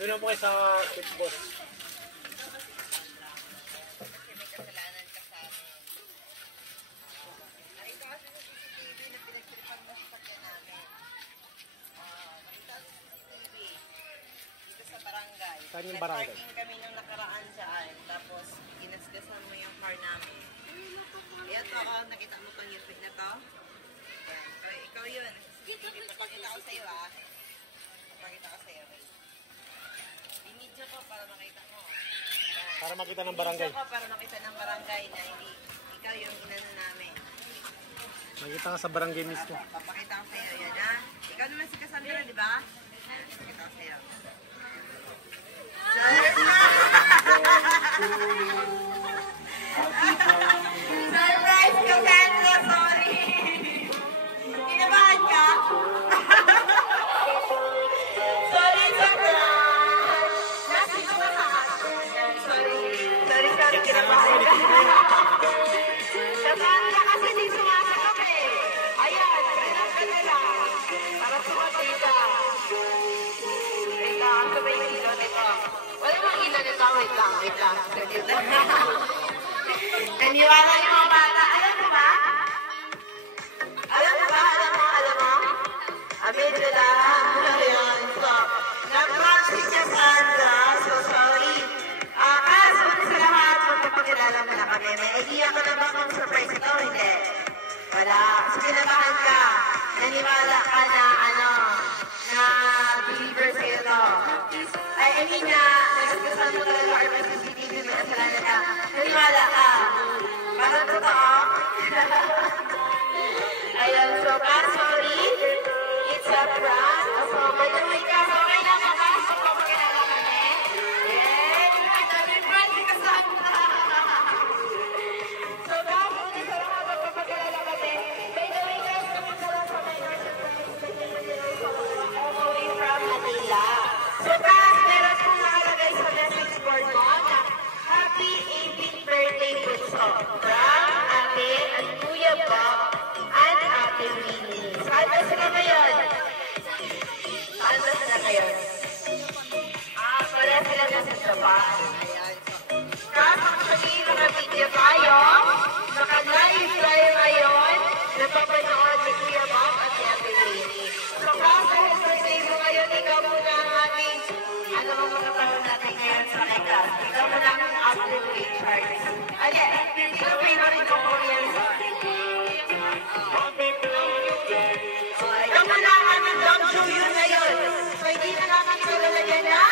Doon lang po kayo sa Big Boss. May kasalanan ka sa amin. Ito kasi sa CCTV na pinagtripan mo sa sakyan namin. Nakita sa CCTV. Dito sa barangay. Saan yung barangay? Nag-parking kami nung nakaraan dyan. Tapos, ginasgasan mo yung car namin. Ito, nakita mo itong YouTube na to? Ayan. So, ikaw yun. Papakita ko sa'yo, Papakita ko sa'yo. Binidyo ko para makita mo. Para makita ng barangay. Binidyo ko para makita ng barangay na hindi ikaw yung inano namin. Makita ka sa barangay mismo. Papakita ko sa'yo yan, Ikaw naman si Cassandra, di ba? Papakita ko sa'yo. Surprise, Cassandra! Sorry! Kinabahan ka? Sorry, surprise! Nasito ka sa Sorry, kinabahan ka. Cassandra kasi di sumasagot Ayan, pinag ka na lang. Para sumatay ka. Wait lang, sabay yung ilaw nito. Wala mang ilaw nito. Wait lang. Naniwala yung mga bata. Alam mo ba? Alam mo? Amid na lang. Ayan. So, na-prank si Cassandra. So, sorry. Kasunod sa lahat, magpapakilala mo na kami. May idea ka na ba kung surprise ito? Hindi. Wala. So, kinabahan ka. Naniwala ka na, na believer sa'yo to. I mean na, nagsasasan mo talaga or may CCTV, may kasalanan ka. Naniwala ka. Parang totoo. Ayun, so sorry. It's a prank. So, by the way ka, okay lang ka. So, papakilala kami. Yes. Ang daming prank si Cassandra. So, bago na sa mga magpapakilala kami. By the way guys, kapunta lang sa minors and all the way from Manila. So, guys, meron kong nakalagay sa message board mo na Happy 18th birthday Bunso from Ate at Kuya Bob and Ate Winnie. Saan ba sila ngayon? Wala sila na sa Japan. Kasi actually, naka-video tayo. Naka-live tayo ngayon. Napapanood ni Kuya Bob at ni Ate Winnie. So, kasi birthday mo ngayon, ikaw muna ang ating ano mo mga tanong natin ngayon sa Negas. Ikaw muna ang Apple Pay charts. Again, survey na rin kung Korean song. Ikaw muna ang aming Dong Juyu ngayon. So, hindi na namin ito lalagyan na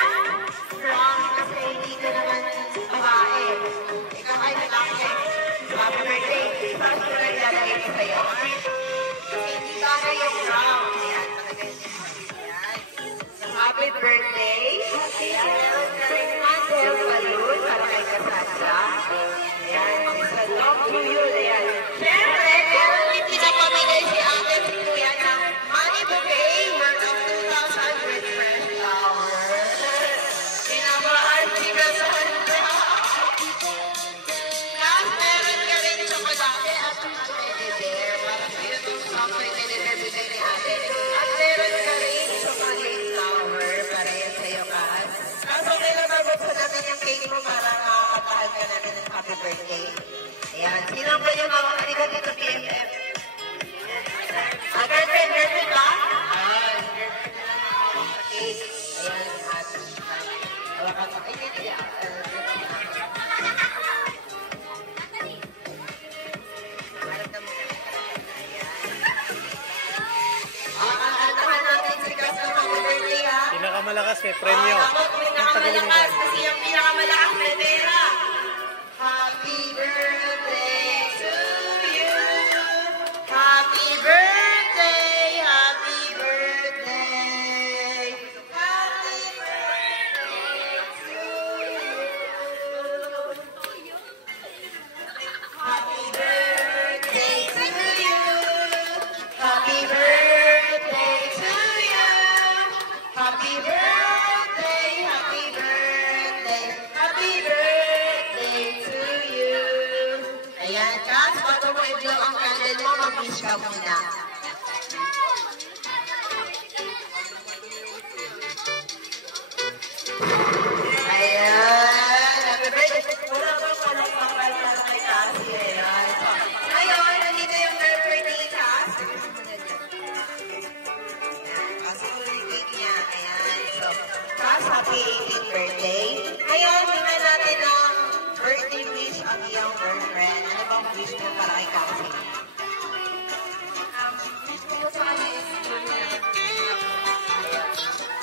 from kasi hindi ka naman babae. Ikaw ay lalaki. Happy birthday. Tapos ko naglalagay ko sa'yo. Kasi hindi bagay yung from. Ayan, palagay niya. Ayan. So, happy birthday. Ayan, meron na rin Ansel Balloon para kay Cassandra. Ayan, sa Dong Juyu. Ayan. Siyempre, meron din pinapamigay si Ate si Kuya ng money bouquet worth of 2,000 with fresh flowers. Kinabaan si Cassandra. Tapos meron ka rin chocolate at teddy bear. Para sa'yo itong soft-toy teddy bear bigay ni Ate. At meron ka rin chocolate flower para yan sa'yo, Cass. Kaso kailan babuksan natin yung cake mo para makakatahan ka namin ng happy birthday. Ayan. Sino ba yung makakaliga dito, BFF? Girlfriend ba? Ayan. Girlfriend na lang ako sa cake. Ayan. Hawakan mo. Ay, hindi. Harap mo na. Ayan. Antahan natin si Cass na mag-birthday, ha? Pinakamalakas may premyo. Pinakamalakas kasi yung pinakamalakas may pera. Happy birthday to you. Happy birthday. Happy birthday. Happy birthday to you. Happy birthday to you. Happy birthday to you. Happy birthday. Happy birthday. Happy birthday to you. Ayan, Cass, bago mo i-blow ang candle mo, mag-wish ka muna. Cass, happy 18th birthday. Ngayon, tingnan natin ang birthday wish of iyong girlfriend. Ano bang wish mo para kay Cassie? Wish ko po sa kanya is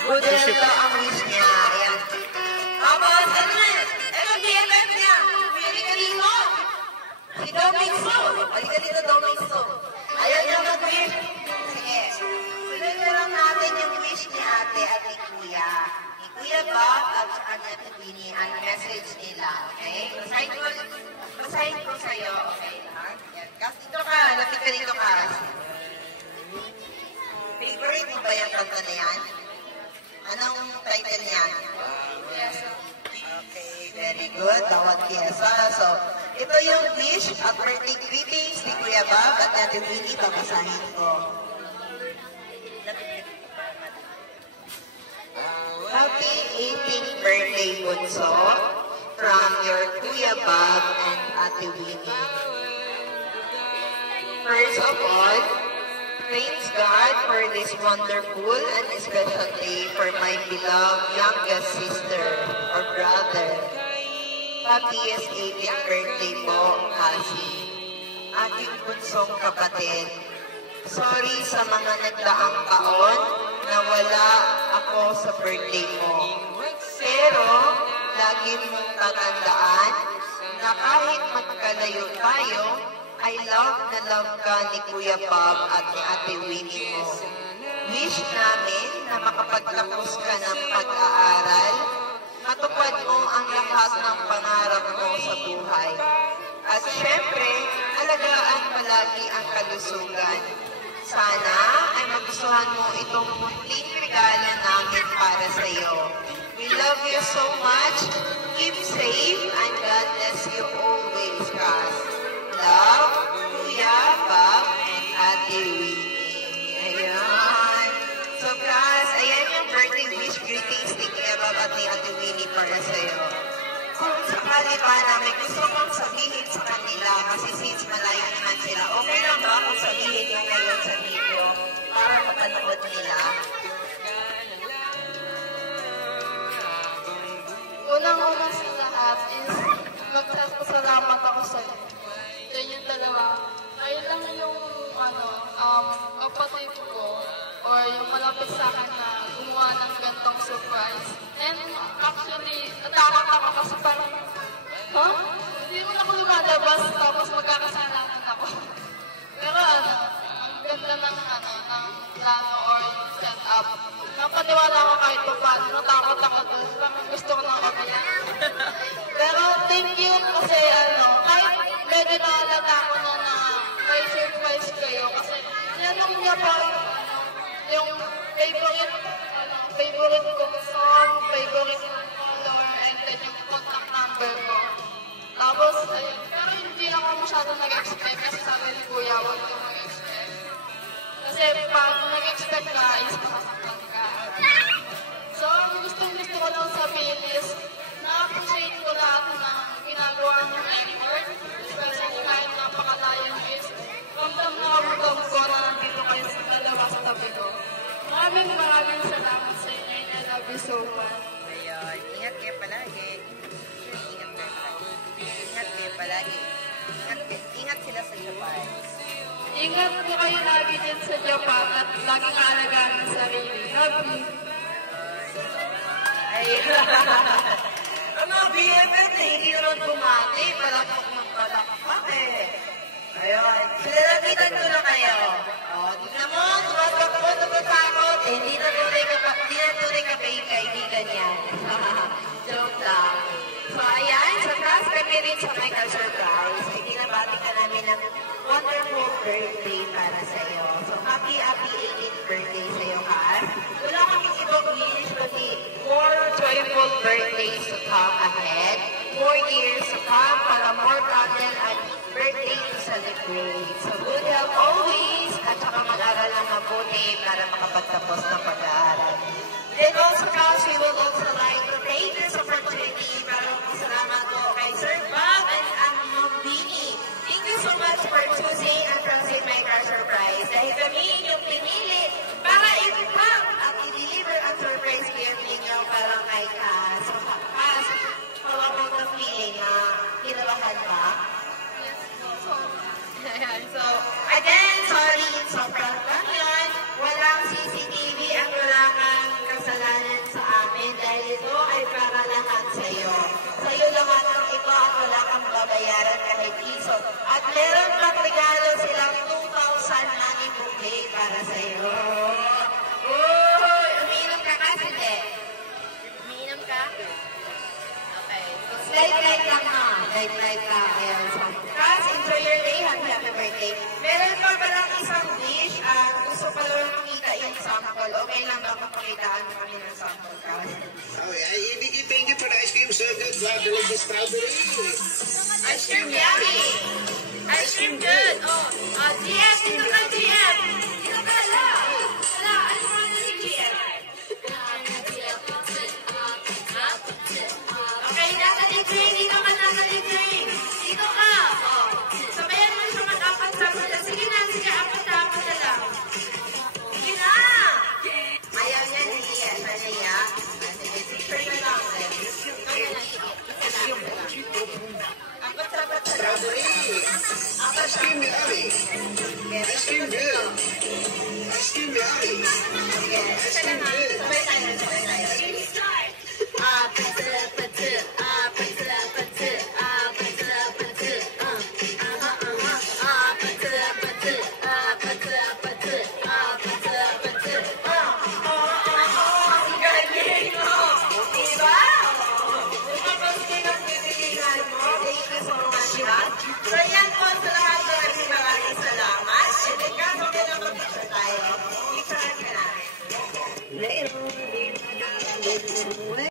Good health daw ang wish niya. Ayan. Tapos, ano na? Ito, BFF niya. Pili ka dito. Si Domingo. Pili ka dito, Domingo. Ayaw niya mag-wish. Sige. Sunod na lang natin yung wish ni ate at ni kuya. Ni Kuya Bob at sa kanya ni Winnie ang message nila. Okay? Basahin ko sa'yo. Okay? Lahat? Yan. Kas, dito ka. Lapit ka dito, Kas. Favorite mo ba yung kanta na yan? Anong title niyan? Okay, very good. Tawag Kiesa. So, ito yung wish at birthday greetings ni Kuya Bob at Ate Winnie. Babasahin ko. Happy 18th birthday, Bunso, from your Kuya Bob and Ate Winnie. First of all, praise God for this wonderful and special day for my beloved youngest sister or brother. Happiest 18th birthday po, Cassie. Ating bunsong kapatid. Sorry sa mga nagdaang taon na wala ako sa birthday mo. Pero, lagi mong tatandaan na kahit magkalayo tayo, I love na love ka ni Kuya Bob at ni Ate Winnie mo. Wish namin na makapagtapos ka ng pag-aaral, matupad mo ang lahat ng pangarap mo sa buhay. At syempre, alagaan palagi ang kalusugan. Sana ay magustuhan mo itong munting regalo namin para sa iyo. We love you so much. Keep safe and God bless you always, Cass. Love, Kuya Bob, and Ate Winnie. Ayan. So, Cass, ayan yung birthday wish greetings ni Kuya Bob at ni Ate Winnie para sa'yo. Kung sakali pa na may gusto mong sabihin sa kanila, kasi since malayo naman sila, okay lang ba kung sabihin yung ngayon sa video para mapanood nila? unang-una sa lahat is magpasalamat ako sa iyo. Yan yung dalawa. Ayun lang yung kapatid ko or yung malapit sa akin na gumawa ng gantong surprise. And actually, natakot ako kasi parang, hindi mo na ako lumalabas tapos magkakasalanan ako. Pero ang ganda ng plano or setup. Napaniwala ako kahit pa paano, natakot ako doon. Parang gusto ko na umiyak. Pero thank you kasi kahit medyo naalala ko na may surprise kayo kasi tinanong niya pa yung favorite kong song, favorite kong color, and then yung contact number ko. Tapos, ayun, pero hindi ako masyado nag-expect kasi sabi ni Kuya, huwag ko mag-expect. Kasi pag nag-expect ka, is masasaktan ka. So, gusto ko lang sabihin is, na-appreciate ko lahat ng ginagawa ng effort, especially kahit napakalayo is, ramdam na ramdam ko na nandito kayo sa dalawa sa tabi ko. Maraming salamat sa inyo and I love you so much. Ayun, ingat kayo palagi. Ingat kayo palagi. Ingat kayo palagi. Ingat sila sa Japan. Ingat po kayo lagi din sa Japan at laging aalagaan ng sarili. Love you. Ayun. Ang mga BFF na hindi naman bumati. Palakpak eh. Ayun. Silalapitan ko na kayo. Tignan mo, tumatakot. Hindi na tunay ka kaibigan yan. Joke lang. So, ayan. Sa taas kami rin sa may ka-surprise. Pinabati ka namin ng wonderful birthday para sa iyo. So, happy 18th birthday sa iyo, Cass. Wala kaming ibang wish, kundi more joyful birthdays to come ahead. More years to come para more content at birthday to celebrate. So, good health always at saka mag-aral ng mabuti para makapagtapos ng pag-aaral. Then also, Cass, we will also like to take this opportunity para magpasalamat po kay Sir Bob and Ma'am Winnie. Thank you so much for choosing and Francine My Car Surprise. Dahil kami inyong pinili para i-prank at i-deliver ang surprise gift ninyo parang At meron pang regalo silang 2,000 na bouquet para sa'yo. Uy! Umiinom ka kasi, hindi. Umiinom ka? Okay. Light lang na. Light ka. Ayan. Guys, enjoy your day. Happy birthday. Meron pa palang isang dish at gusto pa lang makita yung sample. Okay lang ba mapakitaan mo kami ng sample, guys? Okay, Vicky, thank you for the ice cream. So good. Love the strawberry. Ice cream yummy! Ice cream good! Oh, GF! Dito ka, GF! Dito ka, ala! Ala, ano mo na si GF? Okay, nasa libre. Dito ka, nasa libre. Dito ka! Oh, sabayan mo siya mag-apat-apat na. Sige na, sige, apat-apat na lang. Sige na! Ayaw niya, hindi yan. Ano niya? Sige, picture na lang. Ayan na, sige. Apat-apat na lang. Strawberry. Ice cream yummy.